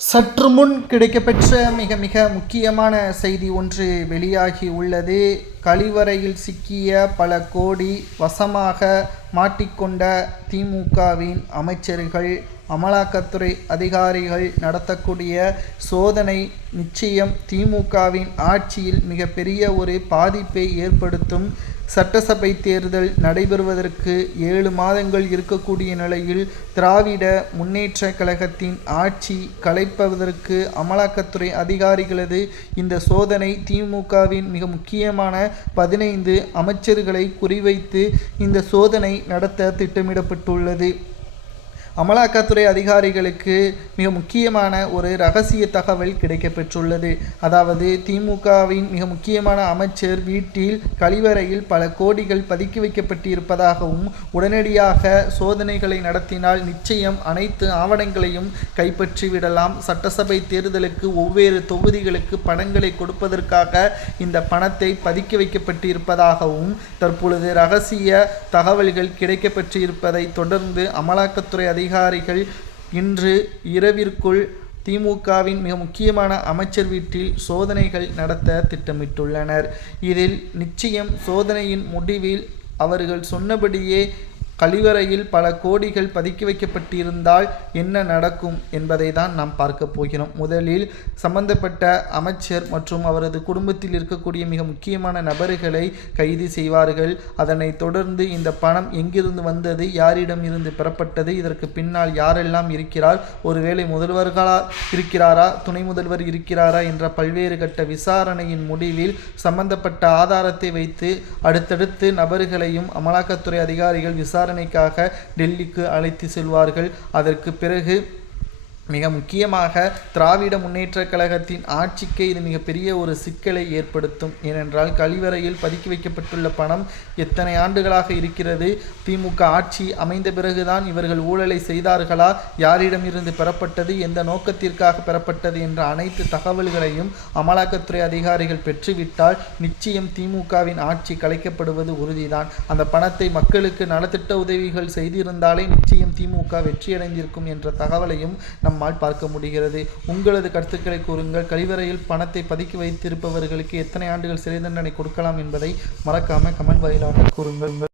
சற்று முன் கிடைக்கப்பெற்ற மிக மிக முக்கியமான செய்தி ஒன்று வெளியாகி உள்ளது. கழிவறையில் சிக்கிய பல கோடி வசமாக மாட்டிக்கொண்ட திமுகவின் அமைச்சர்கள், அமலாக்கத்துறை அதிகாரிகள் நடத்தக்கூடிய சோதனை நிச்சயம் திமுகவின் ஆட்சியில் மிகப்பெரிய ஒரு பாதிப்பை ஏற்படுத்தும். சட்டசபை தேர்தல் நடைபெறுவதற்கு 7 மாதங்கள் இருக்கக்கூடிய நிலையில் திராவிட முன்னேற்ற கழகத்தின் ஆட்சி கலைப்பதற்கு அமலாக்கத்துறை அதிகாரிகளது இந்த சோதனை திமுகவின் மிக முக்கியமான 15 அமைச்சர்களை குறிவைத்து இந்த சோதனை நடத்த திட்டமிடப்பட்டுள்ளது. அமலாக்கத்துறை அதிகாரிகளுக்கு மிக முக்கியமான ஒரு இரகசிய தகவல் கிடைக்கப்பெற்றுள்ளது. அதாவது திமுகவின் மிக முக்கியமான அமைச்சர் வீட்டில் கழிவறையில் பல கோடிகள் பதுக்கி வைக்கப்பட்டிருப்பதாகவும், உடனடியாக சோதனைகளை நடத்தினால் நிச்சயம் அனைத்து ஆவணங்களையும் கைப்பற்றிவிடலாம், சட்டசபை தேர்தலுக்கு ஒவ்வொரு தொகுதிகளுக்கு பணங்களை கொடுப்பதற்காக இந்த பணத்தை பதுக்கி வைக்கப்பட்டிருப்பதாகவும் தற்பொழுது இரகசிய தகவல்கள் கிடைக்கப்பெற்றிருப்பதை தொடர்ந்து அமலாக்கத்துறை அதிகாரிகள் இன்று இரவிற்குள் திமுகவின் மிக முக்கியமான அமைச்சர் வீட்டில் சோதனைகள் நடத்த திட்டமிட்டுள்ளனர். இதில் நிச்சயம் சோதனையின் முடிவில் அவர்கள் சொன்னபடியே கழிவறையில் பல கோடிகள் பதுக்கி வைக்கப்பட்டிருந்தால் என்ன நடக்கும் என்பதை தான் நாம் பார்க்க போகிறோம். முதலில் சம்பந்தப்பட்ட அமைச்சர் மற்றும் அவரது குடும்பத்தில் இருக்கக்கூடிய மிக முக்கியமான நபர்களை கைது செய்வார்கள். அதனைத் தொடர்ந்து இந்த பணம் எங்கிருந்து வந்தது, யாரிடம் இருந்து பெறப்பட்டது, இதற்கு பின்னால் யாரெல்லாம் இருக்கிறார், ஒருவேளை முதல்வர்களா இருக்கிறாரா, துணை முதல்வர் இருக்கிறாரா என்ற பல்வேறு கட்ட விசாரணையின் முடிவில் சம்பந்தப்பட்ட ஆதாரத்தை வைத்து அடுத்தடுத்து நபர்களையும் அமலாக்கத்துறை அதிகாரிகள் விசாரணைக்காக டெல்லிக்கு அழைத்து செல்வார்கள். அதற்கு பிறகு மிக முக்கியமாக திராவிட முன்னேற்ற கழகத்தின் ஆட்சிக்கு இது மிகப்பெரிய ஒரு சிக்கலை ஏற்படுத்தும். ஏனென்றால் கழிவறையில் பதுக்கி வைக்கப்பட்டுள்ள பணம் எத்தனை ஆண்டுகளாக இருக்கிறது, திமுக ஆட்சி அமைந்த பிறகுதான் இவர்கள் ஊழலை செய்தார்களா, யாரிடமிருந்து பெறப்பட்டது, எந்த நோக்கத்திற்காக பெறப்பட்டது என்ற அனைத்து தகவல்களையும் அமலாக்கத்துறை அதிகாரிகள் பெற்றுவிட்டால் நிச்சயம் திமுகவின் ஆட்சி கலைக்கப்படுவது உறுதிதான். அந்த பணத்தை மக்களுக்கு நலத்திட்ட உதவிகள் செய்திருந்தாலே நிச்சயம் திமுக வெற்றியடைந்திருக்கும் என்ற தகவலையும் நம்மால் பார்க்க முடிகிறது. உங்களது கருத்துக்களை கூறுங்கள். கழிவறையில் பணத்தை பதுக்கி வைத்திருப்பவர்களுக்கு எத்தனை ஆண்டுகள் சிறை தண்டனை கொடுக்கலாம் என்பதை மறக்காம கமெண்ட் வாயிலாக கூறுங்கள்.